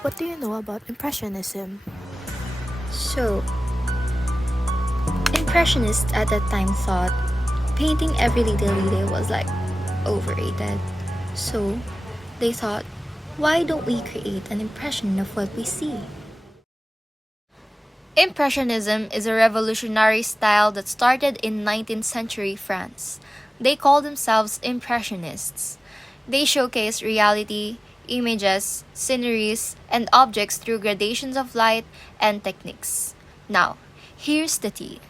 What do you know about Impressionism? So, Impressionists at that time thought painting every little detail was like overrated. So, they thought, why don't we create an impression of what we see? Impressionism is a revolutionary style that started in 19th century France. They call themselves Impressionists. They showcase reality, images, sceneries, and objects through gradations of light and techniques. Now, here's the tea.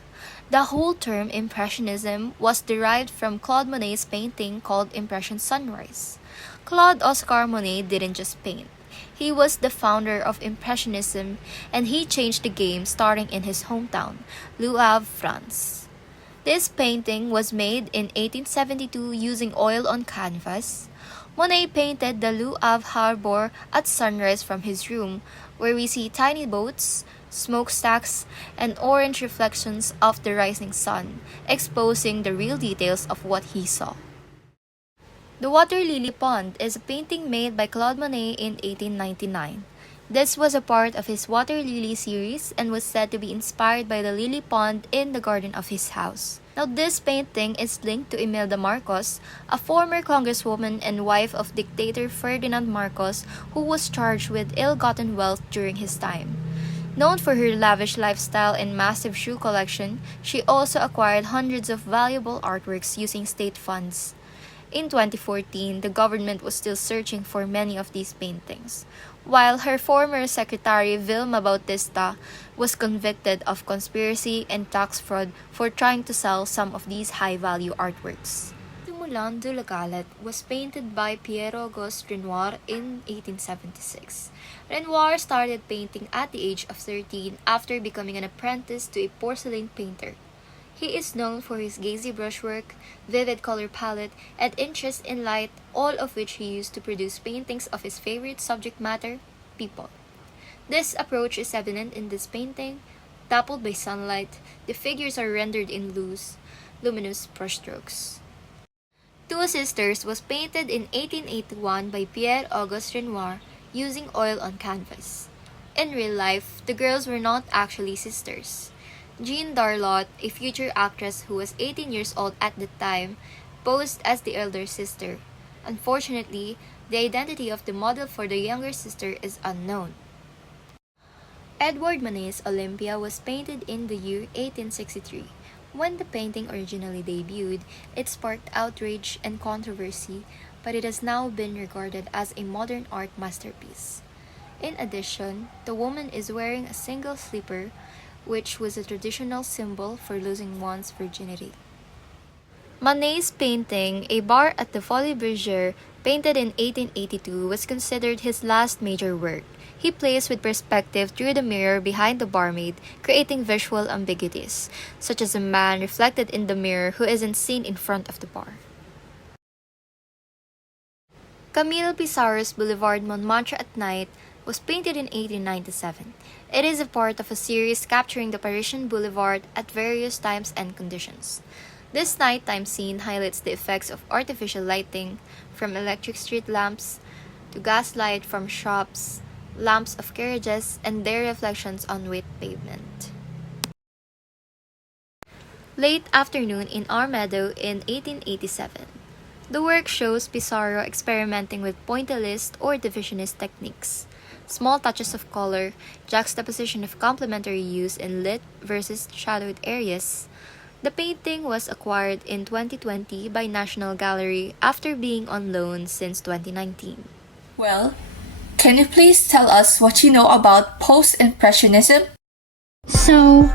The whole term Impressionism was derived from Claude Monet's painting called Impression Sunrise. Claude Oscar Monet didn't just paint. He was the founder of Impressionism, and he changed the game starting in his hometown, Le Havre, France. This painting was made in 1872 using oil on canvas. Monet painted the Le Havre harbor at sunrise from his room, where we see tiny boats, smokestacks, and orange reflections of the rising sun, exposing the real details of what he saw. The Water Lily Pond is a painting made by Claude Monet in 1899. This was a part of his Water Lily series and was said to be inspired by the lily pond in the garden of his house. Now, this painting is linked to Imelda Marcos, a former congresswoman and wife of dictator Ferdinand Marcos, who was charged with ill-gotten wealth during his time. Known for her lavish lifestyle and massive shoe collection, she also acquired hundreds of valuable artworks using state funds. In 2014, the government was still searching for many of these paintings, while her former secretary Vilma Bautista was convicted of conspiracy and tax fraud for trying to sell some of these high-value artworks. Moulin de la Galette was painted by Pierre-Auguste Renoir in 1876. Renoir started painting at the age of 13 after becoming an apprentice to a porcelain painter. He is known for his gazy brushwork, vivid color palette, and interest in light, all of which he used to produce paintings of his favorite subject matter, people. This approach is evident in this painting. Dappled by sunlight, the figures are rendered in loose, luminous brushstrokes. Two Sisters was painted in 1881 by Pierre-Auguste Renoir using oil on canvas. In real life, the girls were not actually sisters. Jean Darlot, a future actress who was 18 years old at the time, posed as the elder sister. Unfortunately, the identity of the model for the younger sister is unknown. Edward Manet's Olympia was painted in the year 1863. When the painting originally debuted, it sparked outrage and controversy, but it has now been regarded as a modern art masterpiece. In addition, the woman is wearing a single slipper, which was a traditional symbol for losing one's virginity. Manet's painting, A Bar at the Folies Bergère, painted in 1882, was considered his last major work. He plays with perspective through the mirror behind the barmaid, creating visual ambiguities, such as a man reflected in the mirror who isn't seen in front of the bar. Camille Pissarro's Boulevard Montmartre at Night was painted in 1897. It is a part of a series capturing the Parisian boulevard at various times and conditions. This nighttime scene highlights the effects of artificial lighting, from electric street lamps to gaslight from shops, lamps of carriages, and their reflections on wet pavement. Late Afternoon in Our Meadow in 1887. The work shows Pissarro experimenting with pointillist or divisionist techniques. Small touches of color, juxtaposition of complementary use in lit versus shadowed areas. The painting was acquired in 2020 by National Gallery after being on loan since 2019. Well, can you please tell us what you know about Post-Impressionism? So,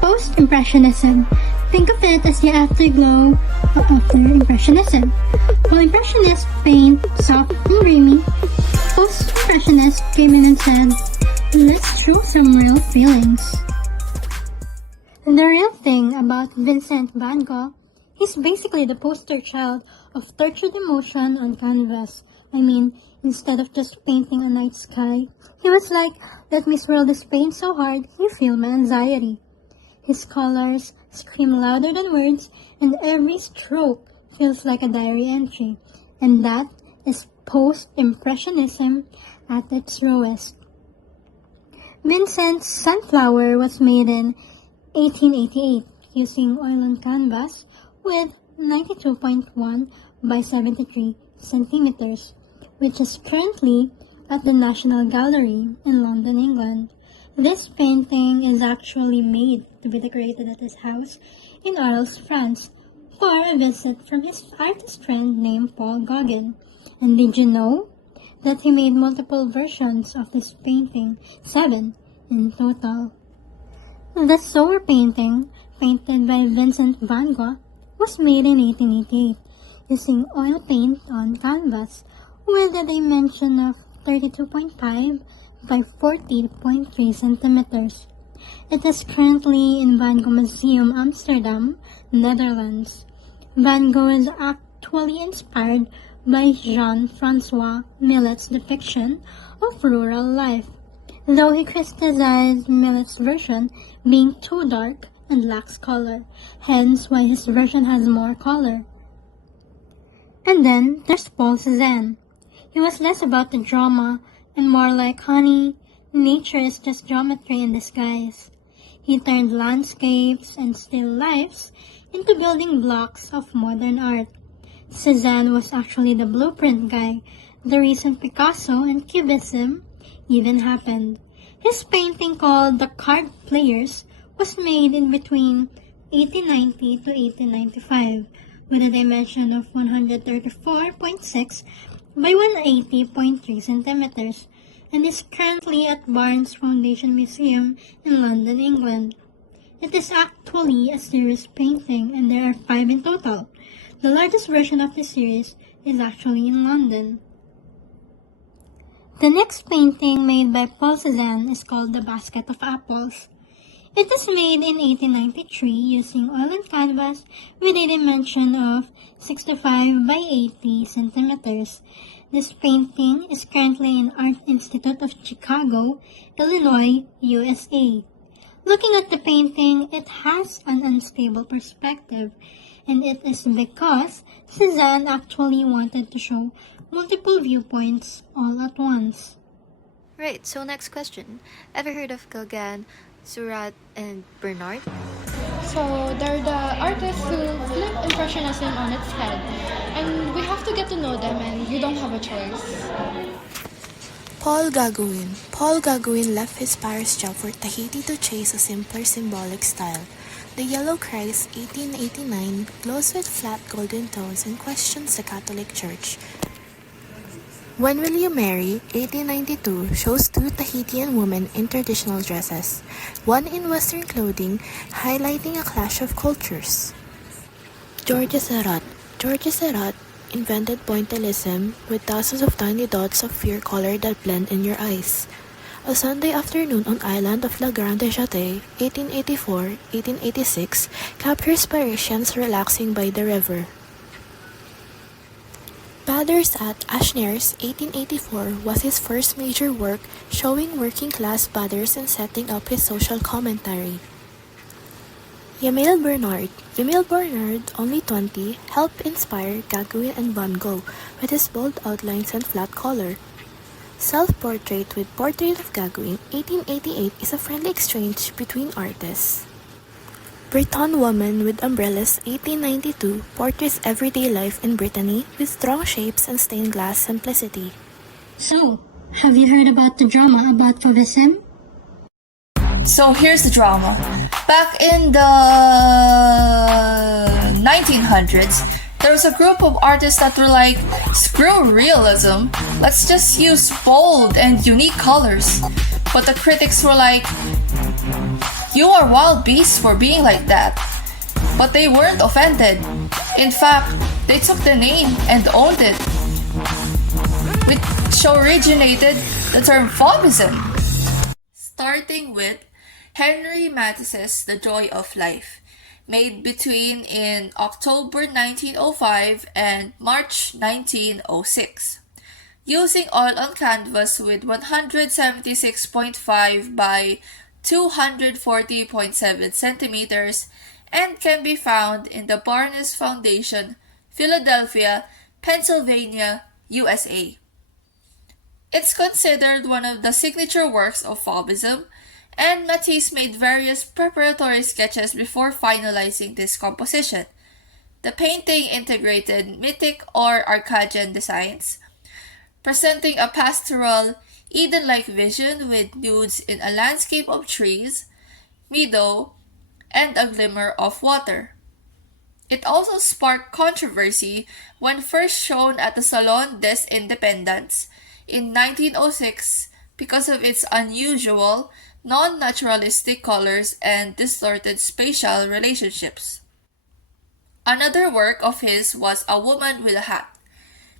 Post-Impressionism. Think of it as the afterglow after Impressionism. While Impressionists paint soft and dreamy, Post-Impressionists came in and said, let's show some real feelings. The real thing about Vincent van Gogh, he's basically the poster child of tortured emotion on canvas. I mean, instead of just painting a night sky, he was like, let me swirl this paint so hard you feel my anxiety. His colors scream louder than words, and every stroke feels like a diary entry. And that is Post-Impressionism at its rawest. Vincent's Sunflower was made in 1888 using oil on canvas with 92.1 by 73 centimeters, which is currently at the National Gallery in London, England. This painting is actually made to be decorated at his house in Arles, France, for a visit from his artist friend named Paul Gauguin. And did you know that he made multiple versions of this painting, 7 in total? The Sower painting, painted by Vincent van Gogh, was made in 1888 using oil paint on canvas with a dimension of 32.5 by 40.3 centimeters. It is currently in Van Gogh Museum, Amsterdam, Netherlands. Van Gogh is actually inspired by Jean-Francois Millet's depiction of rural life, though he criticized Millet's version being too dark and lacks color, hence why his version has more color. And then there's Paul Cézanne. He was less about the drama and more like, honey, nature is just geometry in disguise. He turned landscapes and still lifes into building blocks of modern art. Cézanne was actually the blueprint guy, the reason Picasso and Cubism even happened. His painting called The Card Players was made in between 1890 to 1895 with a dimension of 134.6 by 180.3 centimeters and is currently at Barnes Foundation Museum in London, England. It is actually a series painting and there are 5 in total. The largest version of the series is actually in London. The next painting made by Paul Cézanne is called The Basket of Apples. It is made in 1893 using oil and canvas with a dimension of 65 by 80 centimeters. This painting is currently in Art Institute of Chicago, Illinois, USA. Looking at the painting, it has an unstable perspective, and it is because Cézanne actually wanted to show multiple viewpoints all at once. Right, so next question. Ever heard of Gauguin, Seurat, and Bernard? So they're the artists who flip Impressionism on its head. And we have to get to know them and you don't have a choice. Paul Gauguin. Paul Gauguin left his Paris job for Tahiti to chase a simpler symbolic style. The Yellow Christ, 1889, glows with flat golden tones and questions the Catholic Church. When Will You Marry, 1892, shows 2 Tahitian women in traditional dresses, one in Western clothing, highlighting a clash of cultures. Jea Seurat invented pointillism with thousands of tiny dots of pure color that blend in your eyes. A Sunday afternoon on island of La Grande Jatte, 1884-1886, captures Parisians relaxing by the river. Bathers at Ashnairs, 1884, was his first major work showing working-class bathers and setting up his social commentary. Camille Bernard, only 20, helped inspire Gauguin and Van Gogh with his bold outlines and flat color. Self-Portrait with Portrait of Gauguin, 1888, is a friendly exchange between artists. Breton Woman with Umbrellas, 1892, portrays everyday life in Brittany with strong shapes and stained glass simplicity. So, have you heard about the drama about Fauvism? So here's the drama. Back in the 1900s, there was a group of artists that were like, screw realism, let's just use bold and unique colors. But the critics were like, you are wild beasts for being like that. But they weren't offended. In fact, they took the name and owned it, which originated the term Fauvism. Starting with Henry Matisse's The Joy of Life, made between in October 1905 and March 1906. Using oil on canvas with 176.5 by 240.7 centimeters and can be found in the Barnes Foundation, Philadelphia, Pennsylvania, USA. It's considered one of the signature works of Fauvism, and Matisse made various preparatory sketches before finalizing this composition. The painting integrated mythic or Arcadian designs, presenting a pastoral, Eden-like vision with nudes in a landscape of trees, meadow, and a glimmer of water. It also sparked controversy when first shown at the Salon des Independants in 1906 because of its unusual, non-naturalistic colors and distorted spatial relationships. Another work of his was A Woman with a Hat,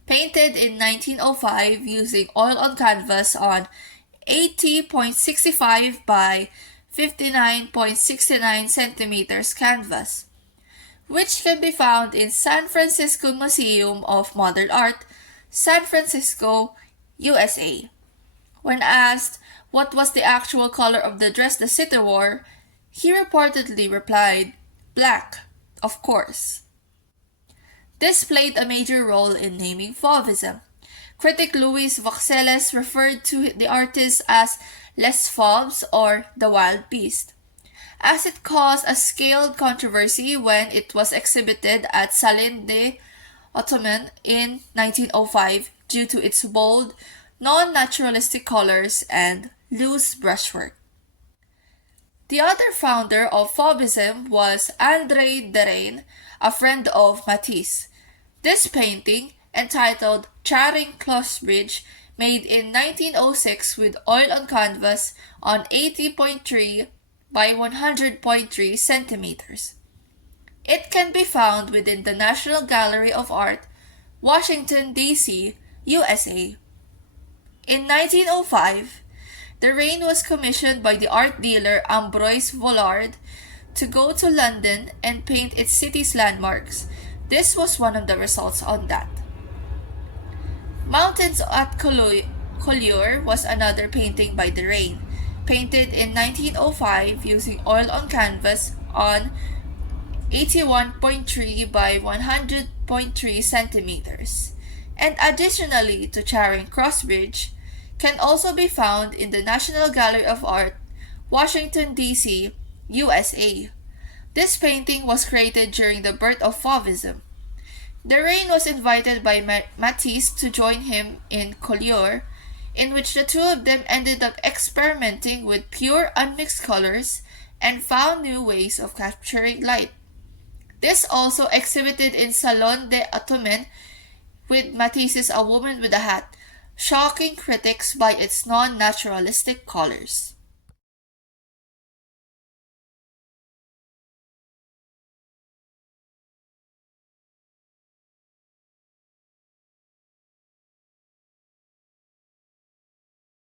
painted in 1905 using oil on canvas on 80.65 by 59.69 centimeters canvas, which can be found in San Francisco Museum of Modern Art, San Francisco, USA. When asked what was the actual color of the dress the sitter wore, he reportedly replied, "Black, of course." This played a major role in naming Fauvism. Critic Louis Vauxelles referred to the artist as Les Fauves or the Wild Beast, as it caused a scaled controversy when it was exhibited at Salon des Ottomans in 1905 due to its bold, non-naturalistic colors and loose brushwork. The other founder of Fauvism was André Derain, a friend of Matisse. This painting, entitled Charing Cross Bridge, made in 1906 with oil on canvas on 80.3 by 100.3 centimeters. It can be found within the National Gallery of Art, Washington, D.C., USA. In 1905, Derain was commissioned by the art dealer Ambroise Vollard to go to London and paint its city's landmarks. This was one of the results on that. Mountains at Collioure was another painting by Derain, painted in 1905 using oil on canvas on 81.3 by 100.3 centimeters. And additionally to Charing Cross Bridge, can also be found in the National Gallery of Art, Washington, D.C., USA. This painting was created during the birth of Fauvism. Derain was invited by Matisse to join him in Collioure, in which the two of them ended up experimenting with pure unmixed colors and found new ways of capturing light. This also exhibited in Salon des Ottomans with Matisse's A Woman with a Hat, shocking critics by its non-naturalistic colors.